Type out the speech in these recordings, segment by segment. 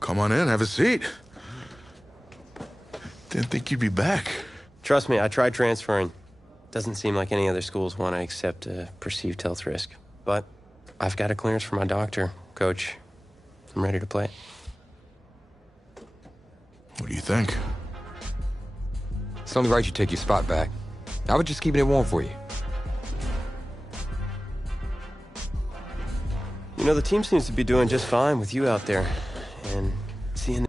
Come on in, have a seat. Didn't think you'd be back. Trust me, I tried transferring. Doesn't seem like any other schools want to accept a perceived health risk. But I've got a clearance from my doctor, Coach. I'm ready to play. What do you think? It's only right you take your spot back. I was just keeping it warm for you. You know, the team seems to be doing just fine with you out there. And seeing...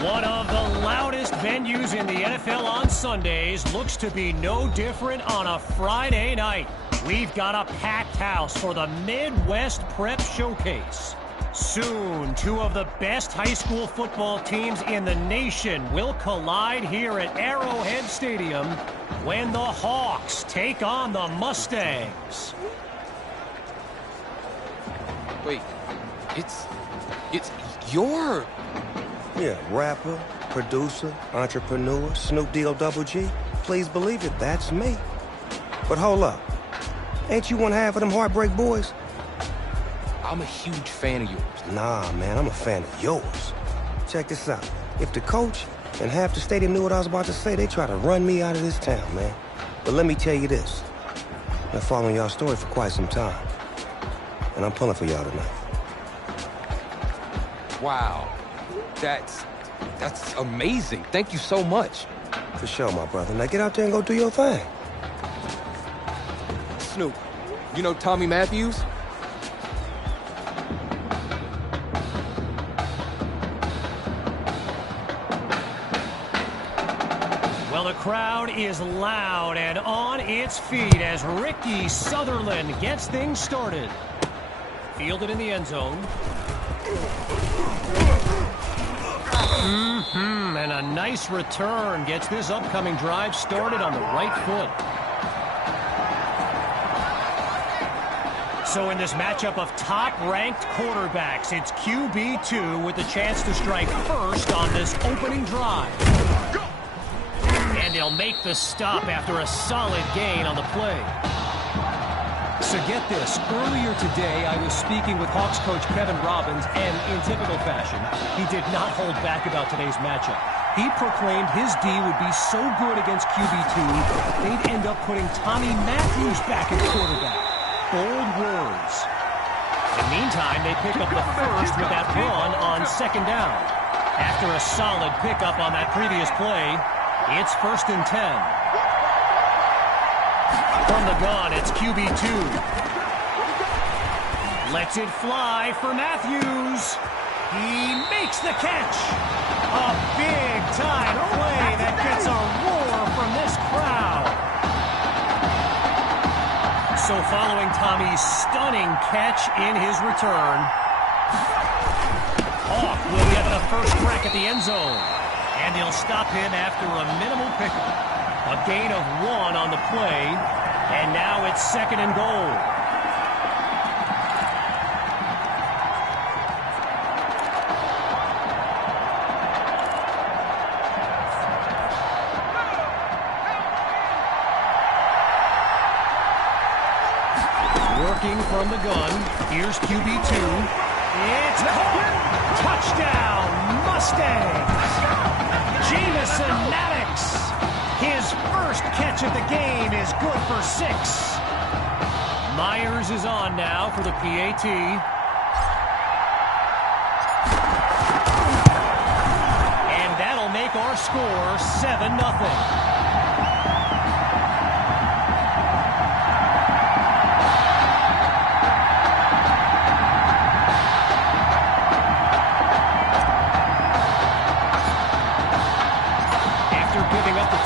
One of the loudest venues in the NFL on Sundays looks to be no different on a Friday night. We've got a packed house for the Midwest Prep Showcase. Soon, two of the best high school football teams in the nation will collide here at Arrowhead Stadium when the Hawks take on the Mustangs. Wait, it's your... Yeah, rapper, producer, entrepreneur, Snoop D-O-double-G. Please believe it, that's me. But hold up. Ain't you one half of them Heartbreak Boys? I'm a huge fan of yours. Nah, man, I'm a fan of yours. Check this out. If the coach and half the stadium knew what I was about to say, they try to run me out of this town, man. But let me tell you this. I've been following y'all story for quite some time. And I'm pulling for y'all tonight. Wow. That's amazing. Thank you so much. For sure, my brother. Now get out there and go do your thing. Snoop, you know Tommy Matthews? Well, the crowd is loud and on its feet as Ricky Sutherland gets things started. Fielded in the end zone. And a nice return gets this upcoming drive started on the right foot. So in this matchup of top-ranked quarterbacks, it's QB2 with the chance to strike first on this opening drive. And they'll make the stop after a solid gain on the play. So get this, earlier today I was speaking with Hawks coach Kevin Robbins, and in typical fashion, he did not hold back about today's matchup. He proclaimed his D would be so good against QB2, they'd end up putting Tommy Matthews back at quarterback. Bold words. In the meantime, they pick up the first with that run on second down. After a solid pickup on that previous play, it's 1st and 10. From the gun, it's QB2. Lets it fly for Matthews. He makes the catch. A big-time play that gets a roar from this crowd. So following Tommy's stunning catch in his return, Hawk will get the first crack at the end zone. And he'll stop him after a minimal pickup. A gain of 1 on the play. And now it's 2nd and goal. Working from the gun. Here's QB2. It's caught. Touchdown, Mustangs. Jamison Maddox. His first catch of the game is good for 6. Myers is on now for the PAT. And that'll make our score 7-0.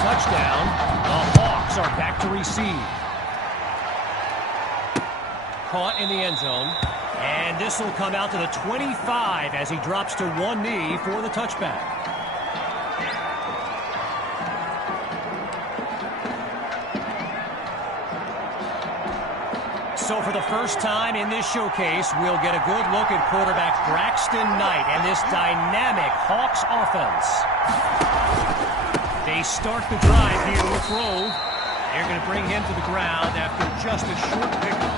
Touchdown. Hawks are back to receive. Caught in the end zone. And this will come out to the 25 as he drops to one knee for the touchback. So for the first time in this showcase, we'll get a good look at quarterback Braxton Knight and this dynamic Hawks offense. They start the drive here with Grove. They're going to bring him to the ground after just a short pickup.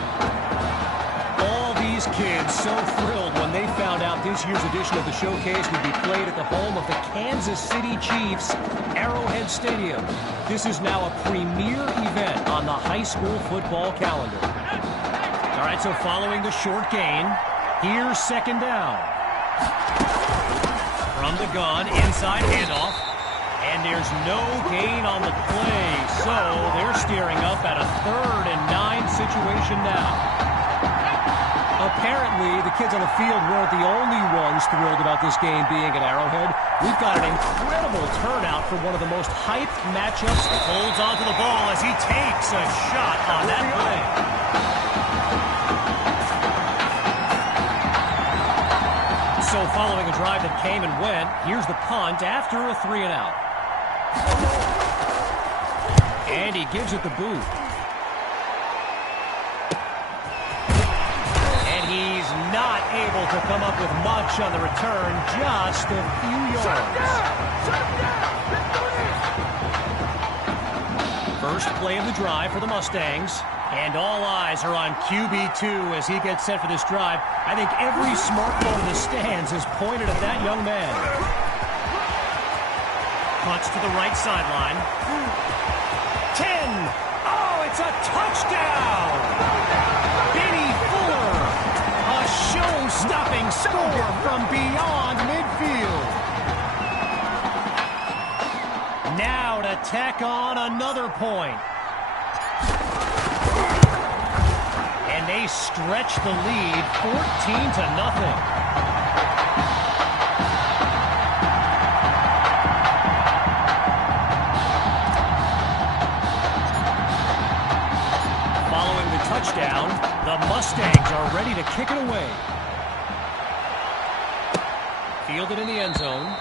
All these kids so thrilled when they found out this year's edition of the showcase would be played at the home of the Kansas City Chiefs, Arrowhead Stadium. This is now a premier event on the high school football calendar. All right, so following the short gain, here's second down. From the gun, inside handoff. And there's no gain on the play, so they're steering up at a 3rd and 9 situation now. Apparently, the kids on the field weren't the only ones thrilled about this game being at Arrowhead. We've got an incredible turnout for one of the most hyped matchups. Holds onto the ball as he takes a shot on that play. So following a drive that came and went, here's the punt after a 3-and-out. And he gives it the boot. And he's not able to come up with much on the return, just a few yards. First play of the drive for the Mustangs. And all eyes are on QB2 as he gets set for this drive. I think every smartphone in the stands is pointed at that young man. Punts to the right sideline. 10. Oh, it's a touchdown! Benny Fuller. A show-stopping score from beyond midfield. Now to tack on another point. And they stretch the lead 14-0. Following the touchdown, the Mustangs are ready to kick it away. Fielded in the end zone.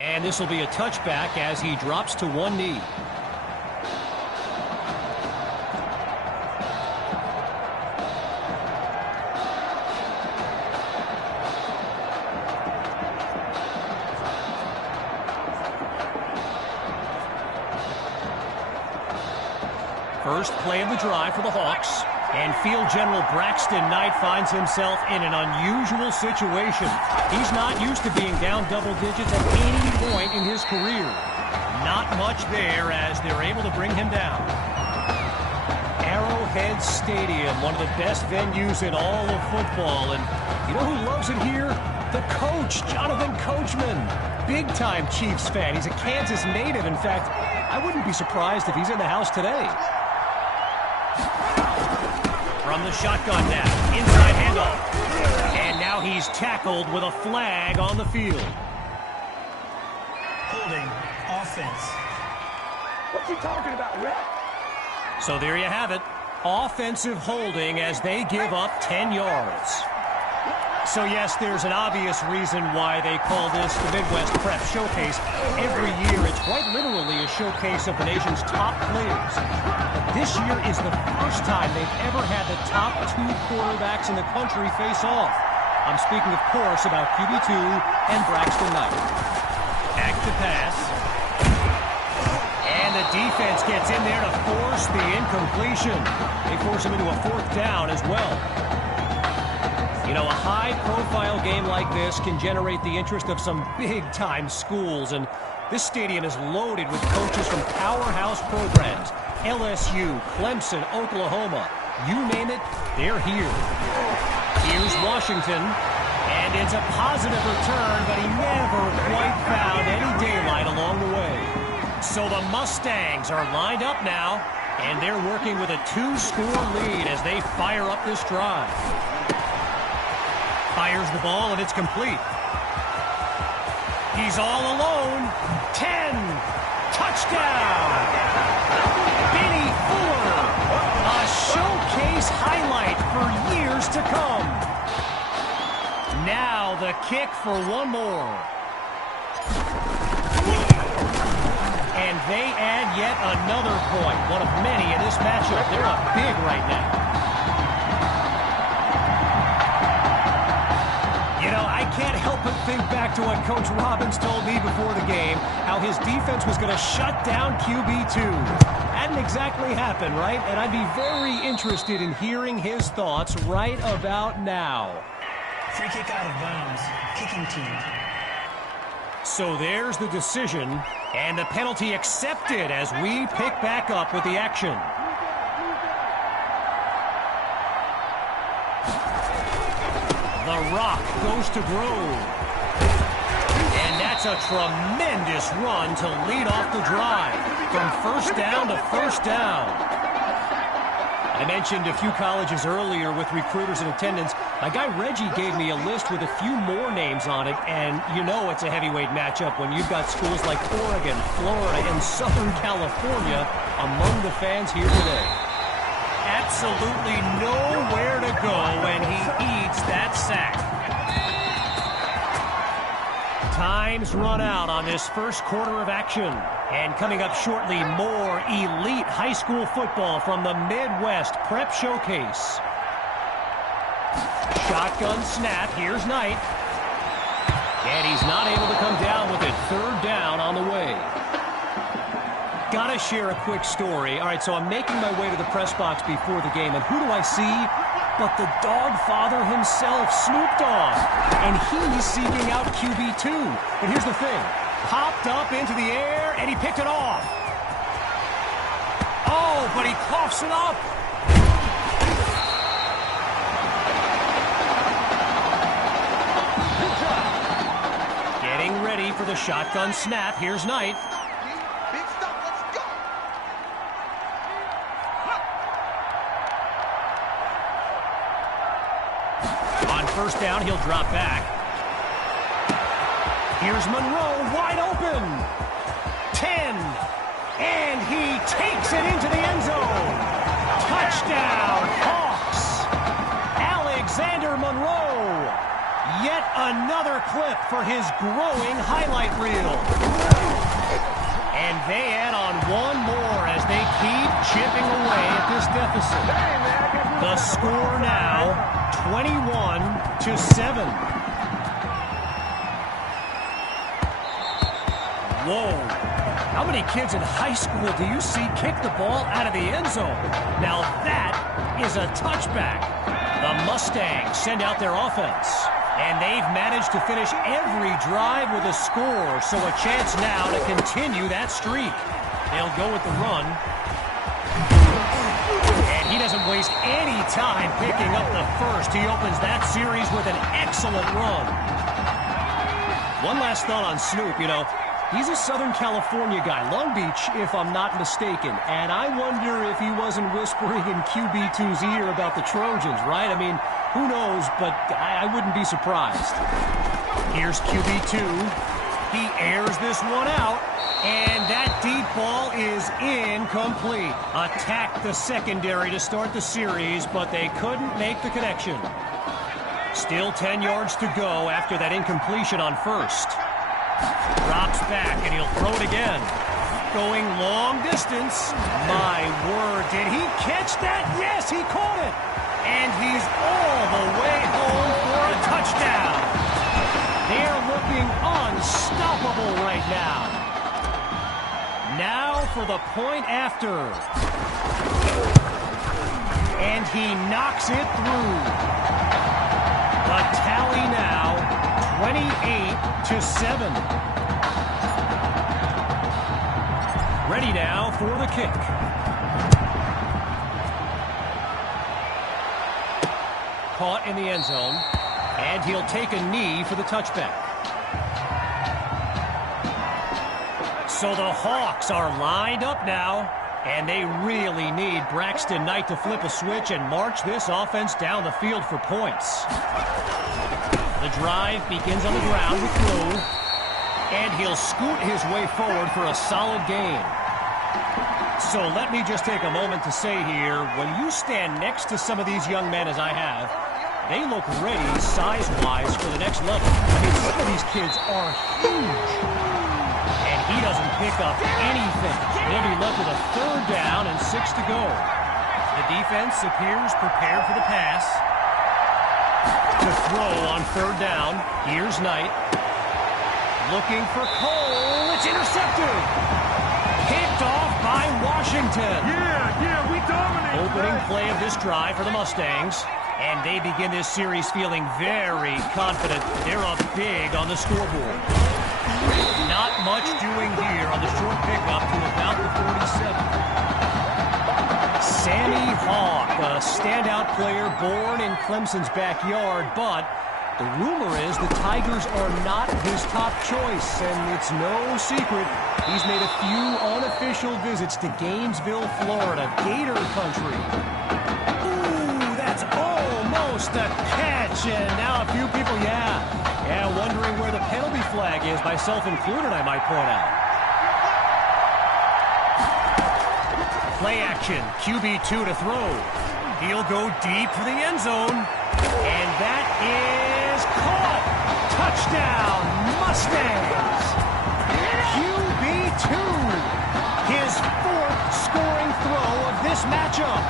And this will be a touchback as he drops to one knee. First play of the drive for the Hawks. And field general Braxton Knight finds himself in an unusual situation. He's not used to being down double digits at any point in his career. Not much there as they're able to bring him down. Arrowhead Stadium, one of the best venues in all of football. And you know who loves it here? The coach, Jonathan Coachman. Big-time Chiefs fan. He's a Kansas native. In fact, I wouldn't be surprised if he's in the house today. From the shotgun now, inside handoff. And now he's tackled with a flag on the field. Holding, offense. What you talking about, Rick? So there you have it. Offensive holding as they give up 10 yards. So yes, there's an obvious reason why they call this the Midwest Prep Showcase. Every year, it's quite literally a showcase of the nation's top players. But this year is the first time they've ever had the top two quarterbacks in the country face off. I'm speaking, of course, about QB2 and Braxton Knight. Back to pass. And the defense gets in there to force the incompletion. They force him into a fourth down as well. You know, a high-profile game like this can generate the interest of some big-time schools, and this stadium is loaded with coaches from powerhouse programs. LSU, Clemson, Oklahoma, you name it, they're here. Here's Washington, and it's a positive return, but he never quite found any daylight along the way. So the Mustangs are lined up now, and they're working with a 2-score lead as they fire up this drive. Fires the ball, and it's complete. He's all alone. 10. Touchdown. Benny Fuller. A showcase highlight for years to come. Now the kick for one more. And they add yet another point. One of many in this matchup. They're up big right now. You know, I can't help but think back to what Coach Robbins told me before the game, how his defense was going to shut down QB2. Hadn't exactly happened, right? And I'd be very interested in hearing his thoughts right about now. Free kick out of bounds. Kicking team. So there's the decision, and the penalty accepted as we pick back up with the action. The Rock goes to Grove. And that's a tremendous run to lead off the drive. From first down to first down. I mentioned a few colleges earlier with recruiters in attendance. My guy Reggie gave me a list with a few more names on it, and you know it's a heavyweight matchup when you've got schools like Oregon, Florida, and Southern California among the fans here today. Absolutely nowhere to go when he eats that sack. Time's run out on this first quarter of action. And coming up shortly, more elite high school football from the Midwest Prep Showcase. Shotgun snap. Here's Knight. And he's not able to come down with it. Third down on the way. Gotta share a quick story. All right, so I'm making my way to the press box before the game, and who do I see but the dog father himself, Snoop Dogg. And he's seeking out QB2. But here's the thing. Popped up into the air, and he picked it off. Oh, but he coughs it up. Getting ready for the shotgun snap. Here's Knight. On first down, he'll drop back. Here's Monroe, wide open. 10. And he takes it into the end zone. Touchdown, Hawks. Alexander Monroe. Yet another clip for his growing highlight reel. And they add on one more as they keep chipping away at this deficit. The score now, 21-7. Whoa. How many kids in high school do you see kick the ball out of the end zone? Now that is a touchback. The Mustangs send out their offense. And they've managed to finish every drive with a score, so a chance now to continue that streak. They'll go with the run. And he doesn't waste any time picking up the first. He opens that series with an excellent run. One last thought on Snoop, he's a Southern California guy, Long Beach, if I'm not mistaken. And I wonder if he wasn't whispering in QB2's ear about the Trojans, right? I mean, who knows, but I wouldn't be surprised. Here's QB2. He airs this one out, and that deep ball is incomplete. Attacked the secondary to start the series, but they couldn't make the connection. Still 10 yards to go after that incompletion on first. Drops back, and he'll throw it again. Going long distance. My word, did he catch that? Yes, he caught it. And he's all the way home for a touchdown. They're looking unstoppable right now. Now for the point after. And he knocks it through. The tally now, 28-7. Ready now for the kick. Caught in the end zone, and he'll take a knee for the touchback. So the Hawks are lined up now, and they really need Braxton Knight to flip a switch and march this offense down the field for points. The drive begins on the ground with Grove, and he'll scoot his way forward for a solid gain. So let me just take a moment to say here, when you stand next to some of these young men as I have, they look ready size-wise for the next level. I mean, some of these kids are huge. And he doesn't pick up anything. They'll be left with a third down and 6 to go. The defense appears prepared for the pass. To throw on third down. Here's Knight. Looking for Cole. It's intercepted. Picked off by Washington. Yeah, we dominate. Opening play of this drive for the Mustangs. And they begin this series feeling very confident. They're up big on the scoreboard. Not much doing here on the short pickup to about the 47. Sammy Hawk, a standout player born in Clemson's backyard, but the rumor is the Tigers are not his top choice, and it's no secret he's made a few unofficial visits to Gainesville, Florida, Gator country. Almost a catch, and now a few people, wondering where the penalty flag is, myself included, I might point out. Play action, QB2 to throw. He'll go deep for the end zone, and that is caught. Touchdown, Mustangs. QB2, his fourth scoring throw of this matchup.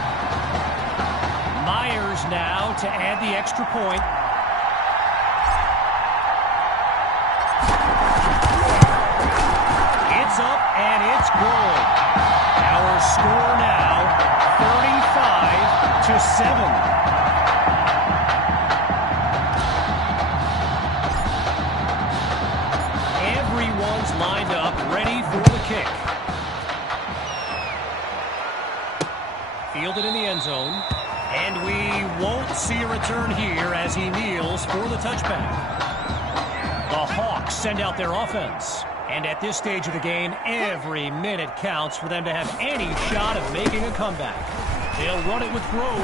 Myers now to add the extra point. It's up and it's good. Our score now 35-7. Everyone's lined up, ready for the kick. Fielded in the end zone. And we won't see a return here as he kneels for the touchback. The Hawks send out their offense. And at this stage of the game, every minute counts for them to have any shot of making a comeback. They'll run it with Grove.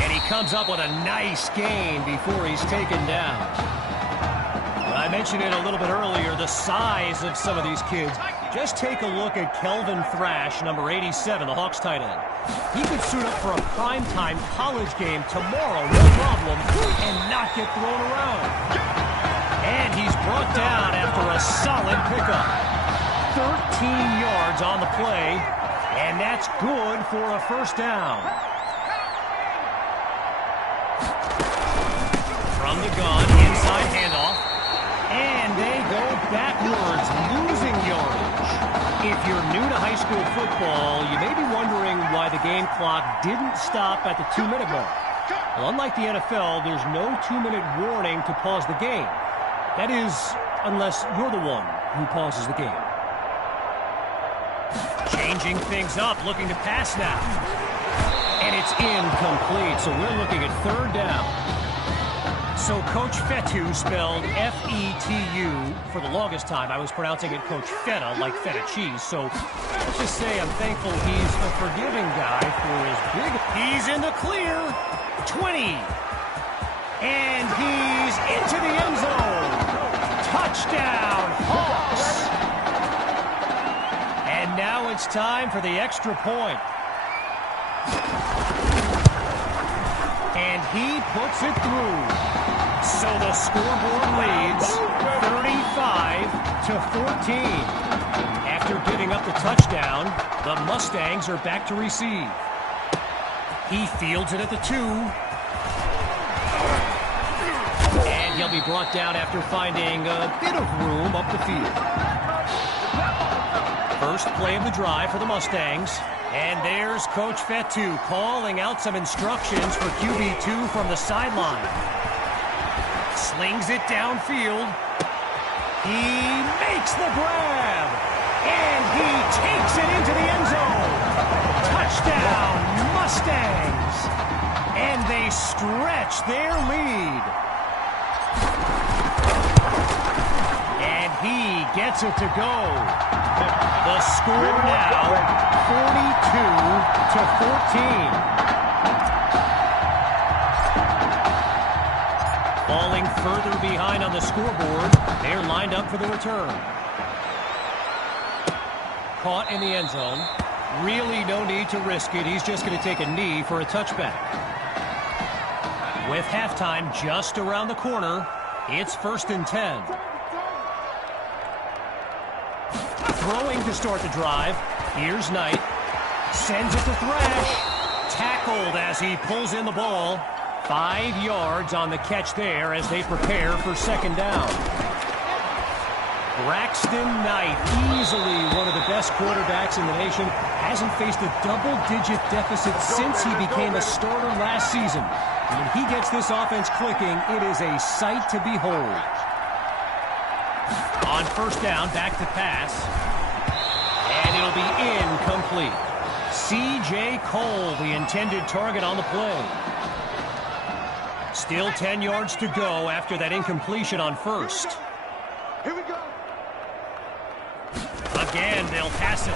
And he comes up with a nice gain before he's taken down. I mentioned it a little bit earlier, the size of some of these kids. Just take a look at Kelvin Thrash, number 87, the Hawks tight end. He could suit up for a primetime college game tomorrow, no problem, and not get thrown around. And he's brought down after a solid pickup. 13 yards on the play, and that's good for a first down. From the gun, inside handoff, and they go backwards, losing yardage. If you're new to high school football, you may be wondering why the game clock didn't stop at the 2-minute mark. Well, unlike the NFL, there's no 2-minute warning to pause the game. That is, unless you're the one who pauses the game. Changing things up, looking to pass now. And it's incomplete, so we're looking at third down. So Coach Fetu, spelled F-E-T-U, for the longest time I was pronouncing it Coach Feta, like feta cheese. So let's just say I'm thankful he's a forgiving guy for his big... He's in the clear. 20. And he's into the end zone. Touchdown, Hawks. And now it's time for the extra point. And he puts it through. So the scoreboard leads 35-14. After giving up the touchdown, the Mustangs are back to receive. He fields it at the 2. And he'll be brought down after finding a bit of room up the field. First play of the drive for the Mustangs. And there's Coach Fetu calling out some instructions for QB2 from the sideline. Slings it downfield. He makes the grab. And he takes it into the end zone. Touchdown, Mustangs. And they stretch their lead. And he gets it to go. The score now, 42-14. Falling further behind on the scoreboard, they're lined up for the return. Caught in the end zone. Really no need to risk it. He's just going to take a knee for a touchback. With halftime just around the corner, it's 1st and 10. Throwing to start the drive. Here's Knight. Sends it to Thrash. Tackled as he pulls in the ball. 5 yards on the catch there as they prepare for second down. Braxton Knight, easily one of the best quarterbacks in the nation, hasn't faced a double-digit deficit since he became a starter last season. When he gets this offense clicking, it is a sight to behold. On first down, back to pass. And it'll be incomplete. C.J. Cole, the intended target on the play. Still 10 yards to go after that incompletion on first. Here we go. Again, they'll pass it.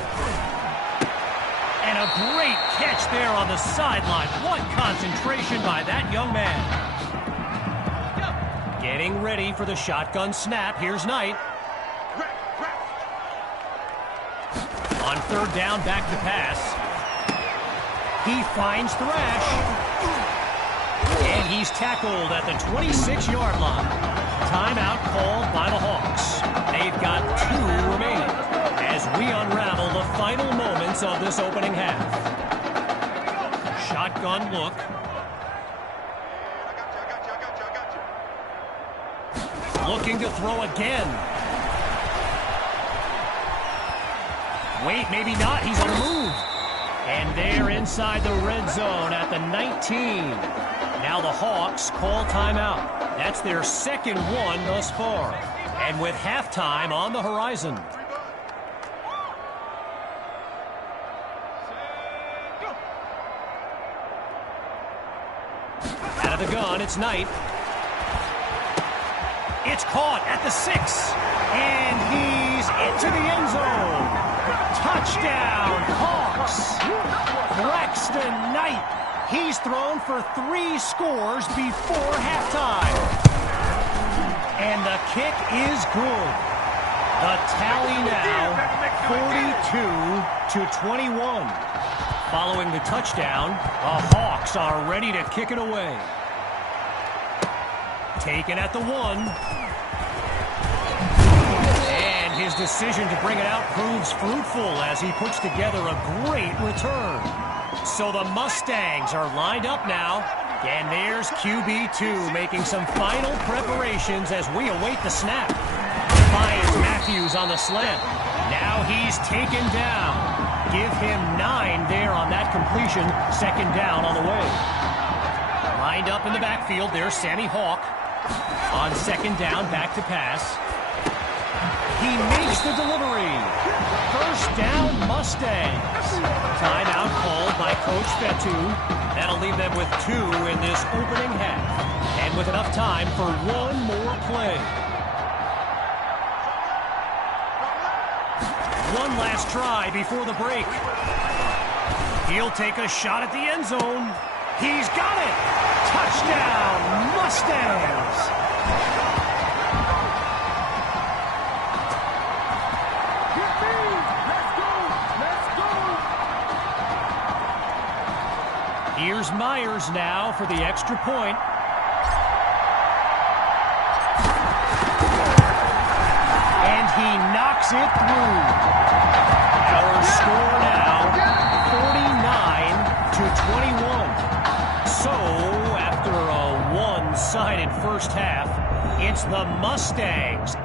And a great catch there on the sideline. What concentration by that young man. Getting ready for the shotgun snap. Here's Knight. On third down, back to pass. He finds Thrash. And he's tackled at the 26-yard line. Timeout called by the Hawks. They've got 2 remaining as we unravel the final moments of this opening half. Shotgun look. Looking to throw again. Wait, maybe not. He's on the move. And they're inside the red zone at the 19. Now the Hawks call timeout. That's their second one thus far. And with halftime on the horizon. Out of the gun, it's Knight. It's caught at the 6. And he's into the end zone. Touchdown, Hawks. Braxton Knight. He's thrown for 3 scores before halftime. And the kick is good. The tally now, 42-21. Following the touchdown, the Hawks are ready to kick it away. Taken at the 1. And his decision to bring it out proves fruitful as he puts together a great return. So the Mustangs are lined up now. And there's QB2 making some final preparations as we await the snap. Finds Matthews on the slant. Now he's taken down. Give him 9 there on that completion. Second down on the way. Lined up in the backfield, there's Sammy Hawk. On second down, back to pass. He makes the delivery. First down, Mustangs. Timeout called by Coach Fetu. That'll leave them with 2 in this opening half. And with enough time for one more play. One last try before the break. He'll take a shot at the end zone. He's got it! Touchdown, Mustangs! Here's Myers now for the extra point. And he knocks it through. Our score now, 49-21. So, after a one-sided first half, it's the Mustangs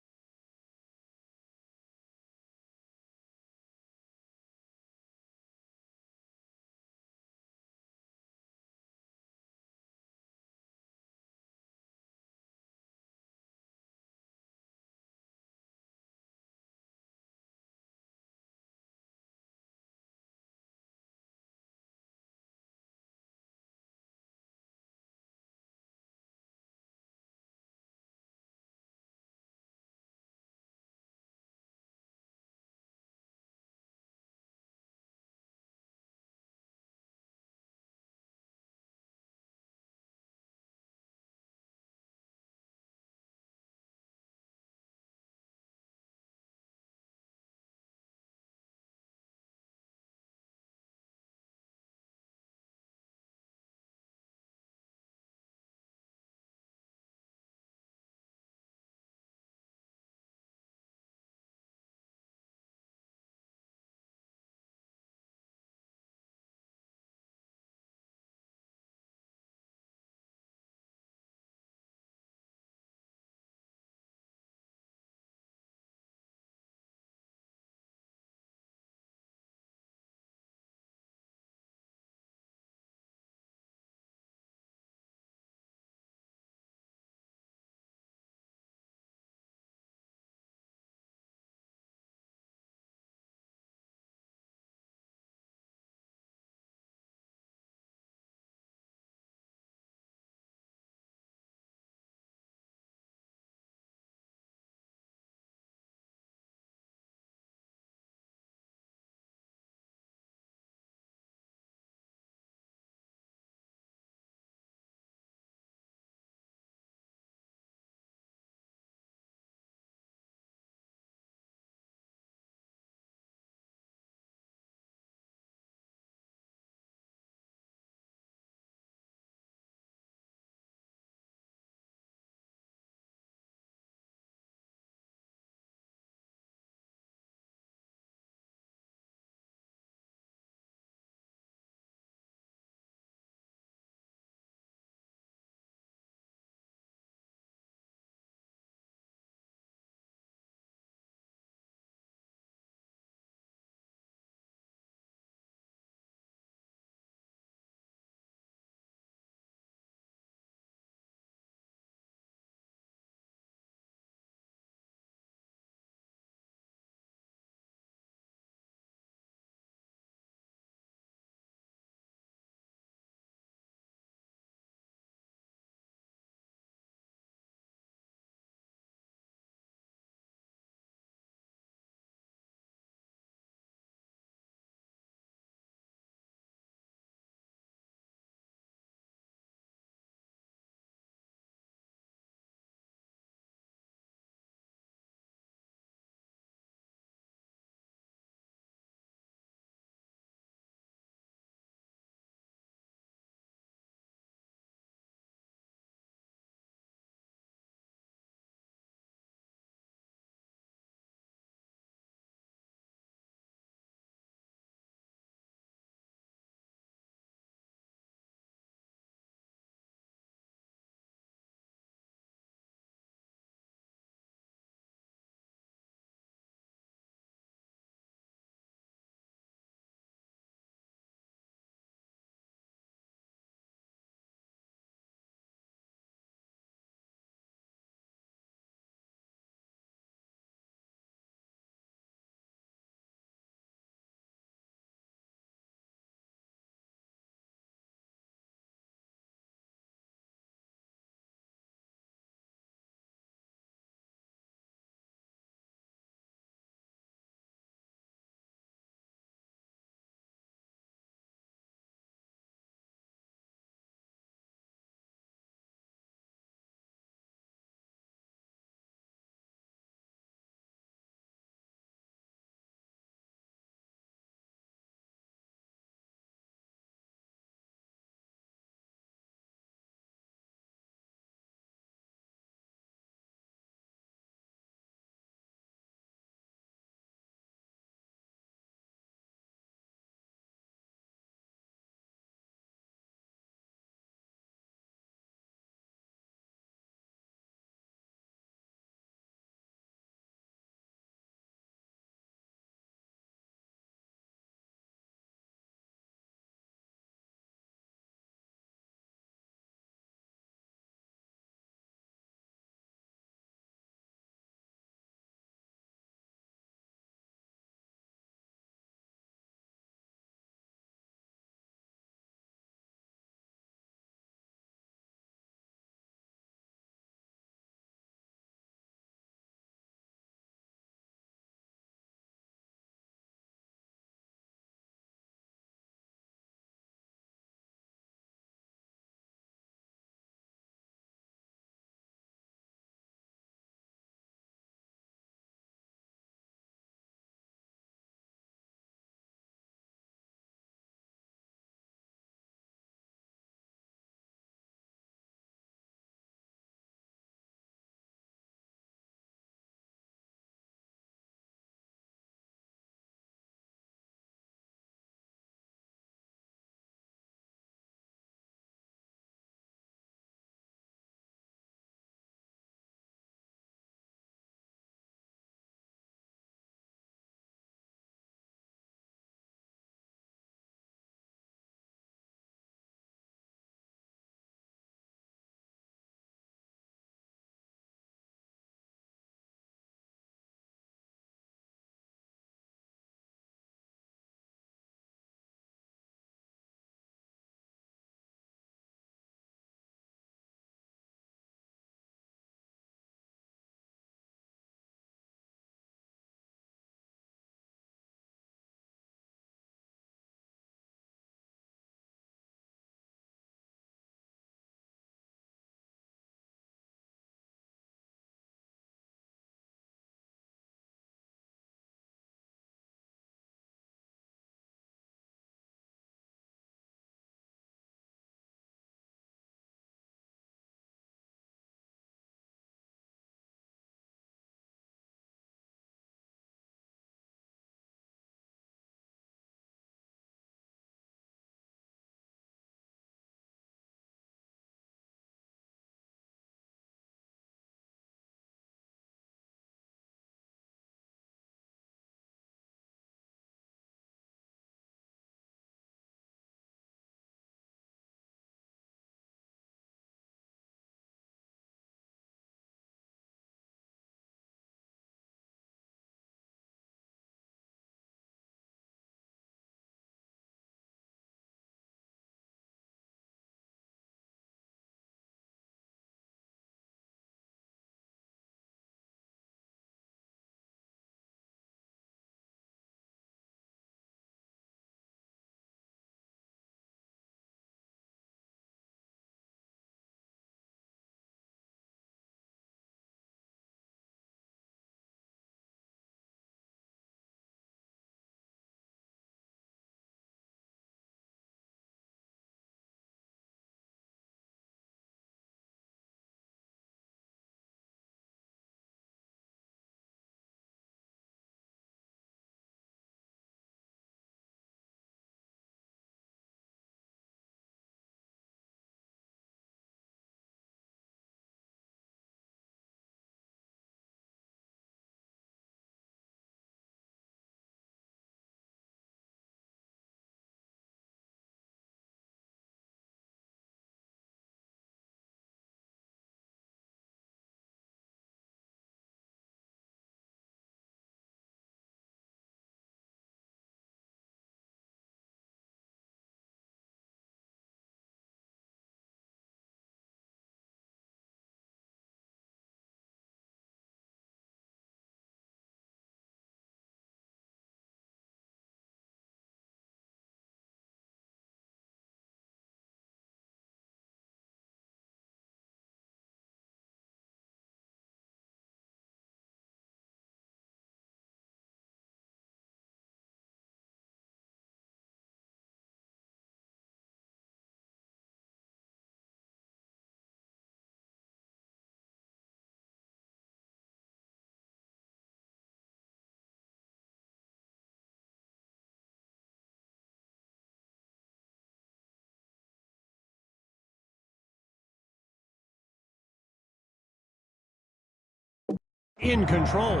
in control.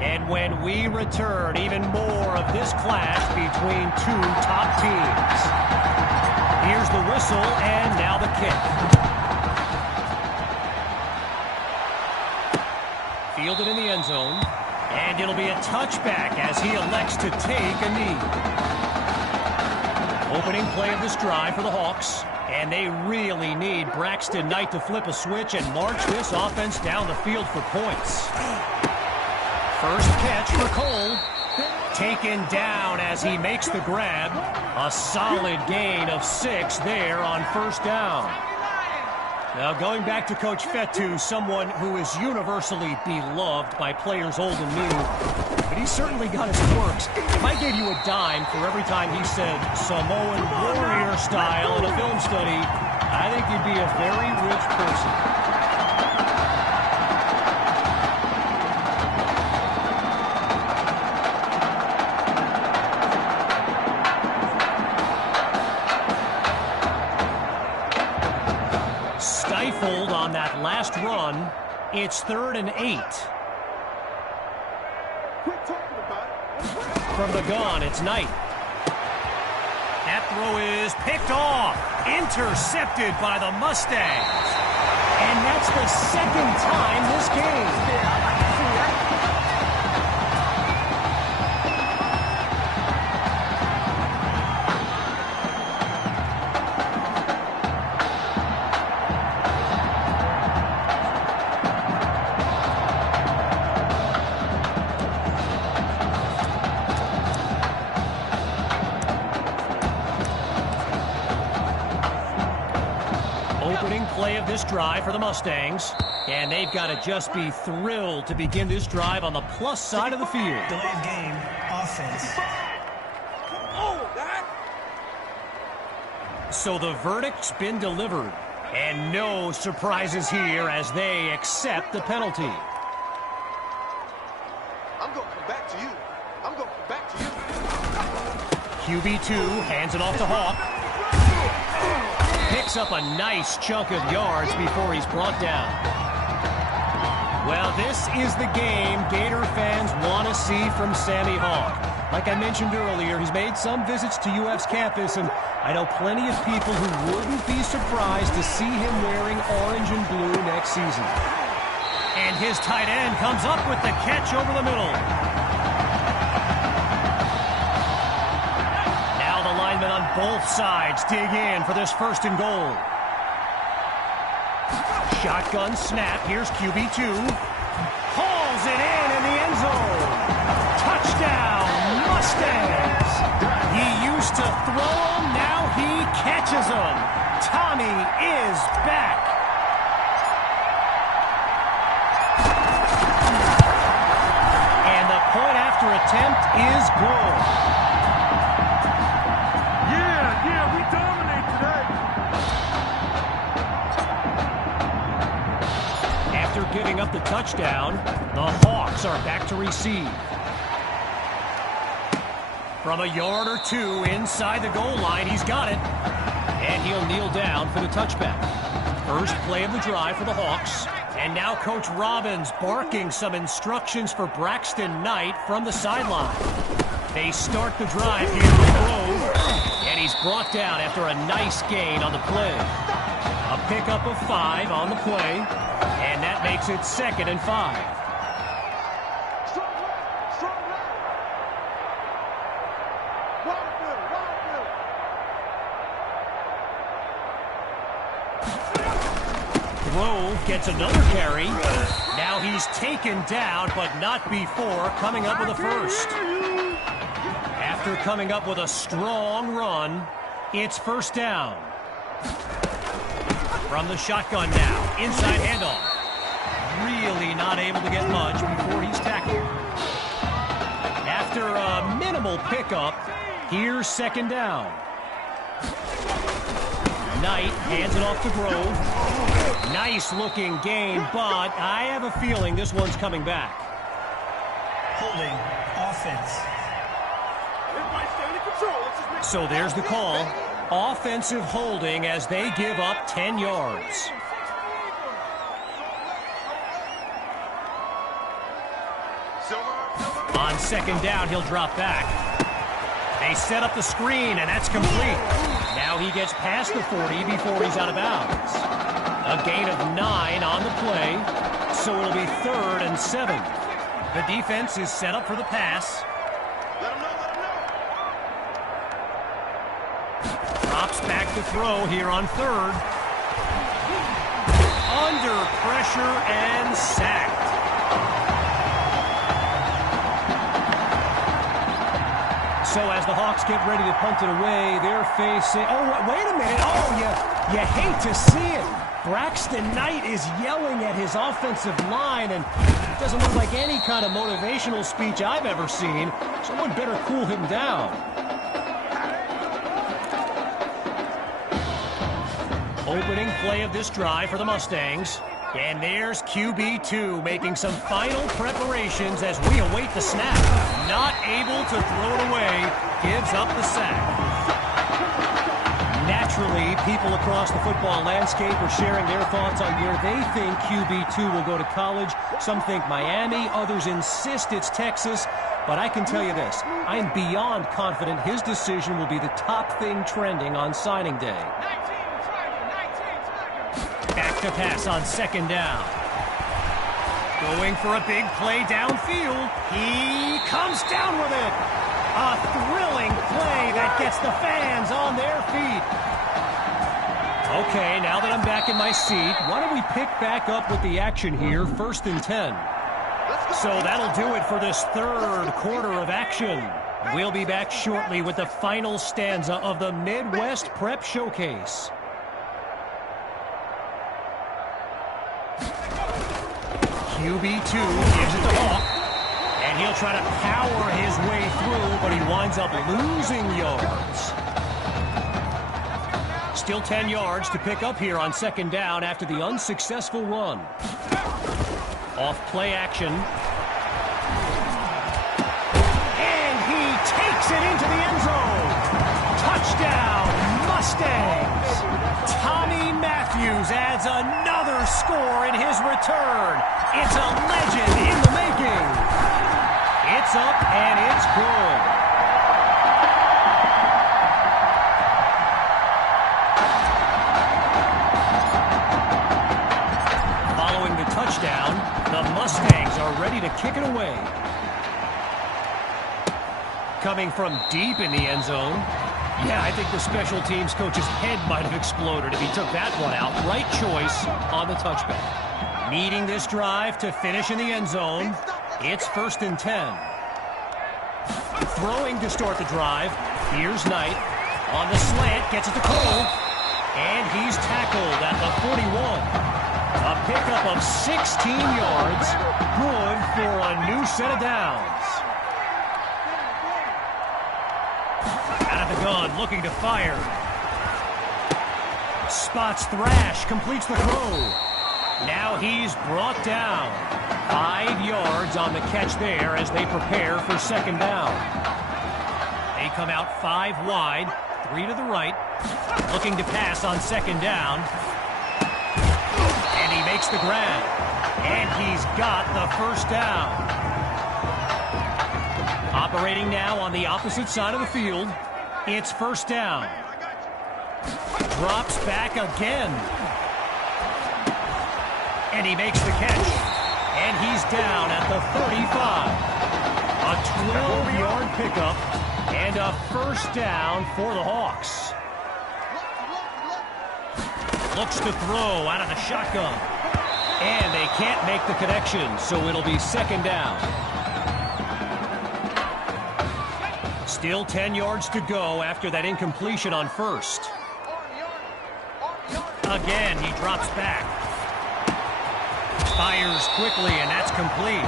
And when we return, even more of this clash between two top teams. Here's the whistle, and now the kick. Fielded in the end zone. And it'll be a touchback as he elects to take a knee. Opening play of this drive for the Hawks. And they really need Braxton Knight to flip a switch and march this offense down the field for points. First catch for Cole. Taken down as he makes the grab. A solid gain of 6 there on first down. Now going back to Coach Fetu, someone who is universally beloved by players old and new. But he's certainly got his quirks. If I gave you a dime for every time he said Samoan warrior style in a film study, I think you'd be a very rich person. Stifled on that last run. It's 3rd and 8. From the gun, it's Knight. That throw is picked off. Intercepted by the Mustangs. And that's the second time this game. Opening play of this drive for the Mustangs. And they've got to just be thrilled to begin this drive on the plus side of the field. Delayed game, offense. So the verdict's been delivered. And no surprises here as they accept the penalty. I'm going to come back to you. I'm going to come back to you. QB2 hands it off to Hawk. Picks up a nice chunk of yards before he's brought down. Well, this is the game Gator fans want to see from Sammy Hawk. Like I mentioned earlier, he's made some visits to UF's campus, and I know plenty of people who wouldn't be surprised to see him wearing orange and blue next season. And his tight end comes up with the catch over the middle. Now the linemen on both sides dig in for this 1st and goal. Shotgun snap. Here's QB2. Hauls it in the end zone. Touchdown, Mustangs. He used to throw them, now he catches them. Tommy is back. And the point after attempt is good. Yeah, we dominate today. After giving up the touchdown, the Hawks are back to receive. From a yard or two inside the goal line, he's got it. And he'll kneel down for the touchback. First play of the drive for the Hawks. And now Coach Robbins barking some instructions for Braxton Knight from the sideline. They start the drive here with Grove. And he's brought down after a nice gain on the play. A pickup of 5 on the play. And that makes it 2nd and 5. Grove gets another carry. Now he's taken down, but not before coming up with a first. After coming up with a strong run, it's 1st down. From the shotgun now, inside handoff. Really not able to get much before he's tackled. After a minimal pickup, here's 2nd down. Knight hands it off to Grove. Nice looking game, but I have a feeling this one's coming back. Holding, offense. So there's the call. Offensive holding as they give up 10 yards. On second down, he'll drop back. They set up the screen, and that's complete. Now he gets past the 40 before he's out of bounds. A gain of 9 on the play, so it'll be 3rd and 7. The defense is set up for the pass. Let him know, let him know. Drops back to throw here on 3rd. Under pressure and sacked. So as the Hawks get ready to punt it away, they're facing... Oh, wait a minute. Oh, you hate to see it. Braxton Knight is yelling at his offensive line, and it doesn't look like any kind of motivational speech I've ever seen. Someone better cool him down. Opening play of this drive for the Mustangs. And there's QB2 making some final preparations as we await the snap. Not able to throw it away, gives up the sack. Naturally, people across the football landscape are sharing their thoughts on where they think QB2 will go to college. Some think Miami, others insist it's Texas. But I can tell you this, I am beyond confident his decision will be the top thing trending on signing day. Back to pass on second down. Going for a big play downfield. He comes down with it. A thrilling play that gets the fans on their feet. Okay, now that I'm back in my seat, why don't we pick back up with the action here, 1st and 10. So that'll do it for this 3rd quarter of action. We'll be back shortly with the final stanza of the Midwest Prep Showcase. QB2 gives it to Hawk, and he'll try to power his way through, but he winds up losing yards. Still 10 yards to pick up here on second down after the unsuccessful run. Off play action. And he takes it into the end zone. Touchdown, Mustangs. Tommy Matthews adds another score in his return. It's a legend in the making. It's up and it's good. Following the touchdown, the Mustangs are ready to kick it away. Coming from deep in the end zone. Yeah, I think the special teams coach's head might have exploded if he took that one out. Right choice on the touchback. Needing this drive to finish in the end zone. It's 1st and 10. Throwing to start the drive. Here's Knight. On the slant, gets it to Cole. And he's tackled at the 41. A pickup of 16 yards. Good for a new set of downs. Out of the gun, looking to fire. Spots Thrash, completes the throw. Now he's brought down. 5 yards on the catch there as they prepare for second down. They come out 5 wide, 3 to the right. Looking to pass on second down. And he makes the grab. And he's got the first down. Operating now on the opposite side of the field. It's first down. Drops back again. And he makes the catch. And he's down at the 35. A 12-yard pickup and a first down for the Hawks. Looks to throw out of the shotgun. And they can't make the connection, so it'll be second down. Still 10 yards to go after that incompletion on first. Again, he drops back. Fires quickly, and that's complete.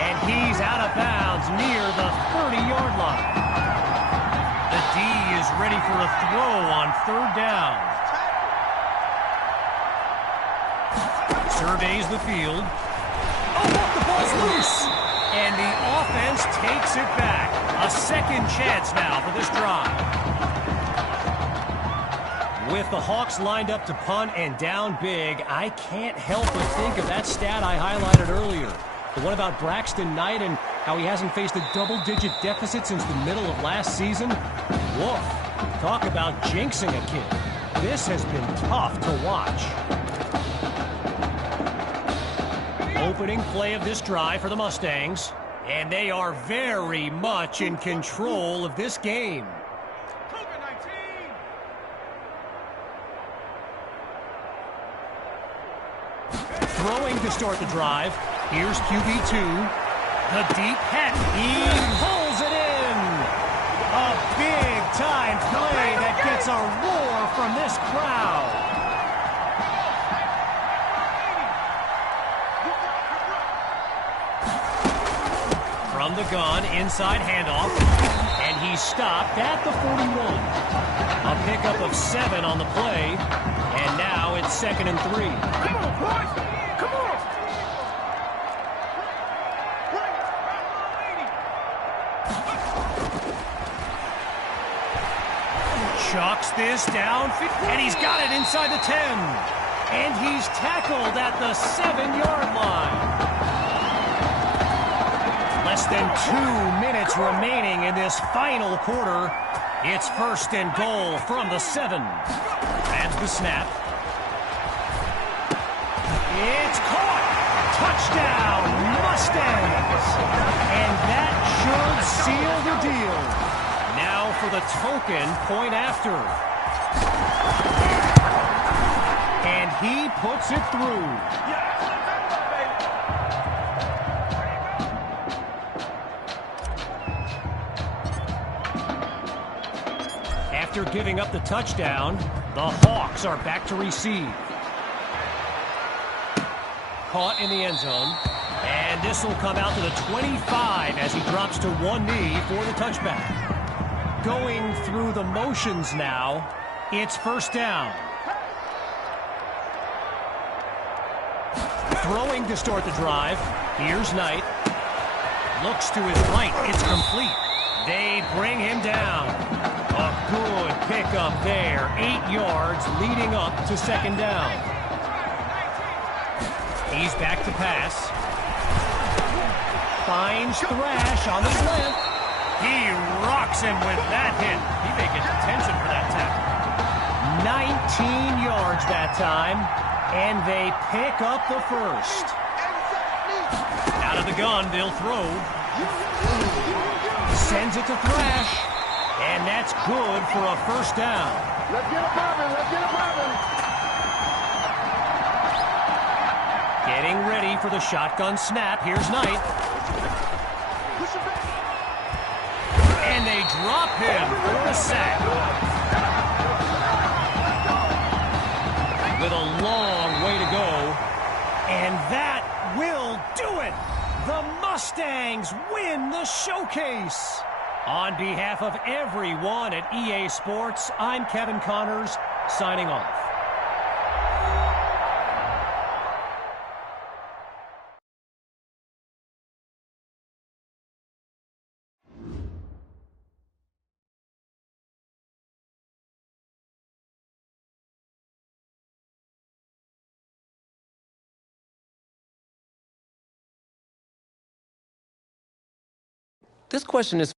And he's out of bounds near the 30-yard line. The D is ready for a throw on third down. Surveys the field. Oh, look, the ball's loose. And the offense takes it back. A second chance now for this drive. With the Hawks lined up to punt and down big, I can't help but think of that stat I highlighted earlier. The one about Braxton Knight and how he hasn't faced a double-digit deficit since the middle of last season? Woof. Talk about jinxing a kid. This has been tough to watch. Opening play of this drive for the Mustangs. And they are very much in control of this game. Throwing to start the drive. Here's QB2. The deep hat. He pulls it in. A big-time play that gets a roar from this crowd. From the gun, inside handoff. And he's stopped at the 41. A pickup of 7 on the play. And now it's 2nd and 3. Come on, boys! Come on! Chucks this down, and he's got it inside the 10. And he's tackled at the 7-yard line. Less than 2 minutes remaining in this final quarter. It's 1st and goal from the 7. Adds the snap. It's caught. Touchdown, Mustangs. And that should seal the deal. Now for the token point after. And he puts it through. After giving up the touchdown, the Hawks are back to receive. Caught in the end zone. And this will come out to the 25 as he drops to one knee for the touchback. Going through the motions now, it's 1st down. Throwing to start the drive. Here's Knight. Looks to his right. It's complete. They bring him down. A good pickup there. 8 yards leading up to 2nd down. He's back to pass. Finds Thrash on the slant. He rocks him with that hit. He may get detention for that tackle. 19 yards that time, and they pick up the 1st. Out of the gun, they'll throw. Sends it to Thrash, and that's good for a 1st down. Let's get it poppin', let's get it poppin'. Getting ready for the shotgun snap. Here's Knight. And they drop him for a sack. With a long way to go. And that will do it. The Mustangs win the showcase. On behalf of everyone at EA Sports, I'm Kevin Connors, signing off. This question is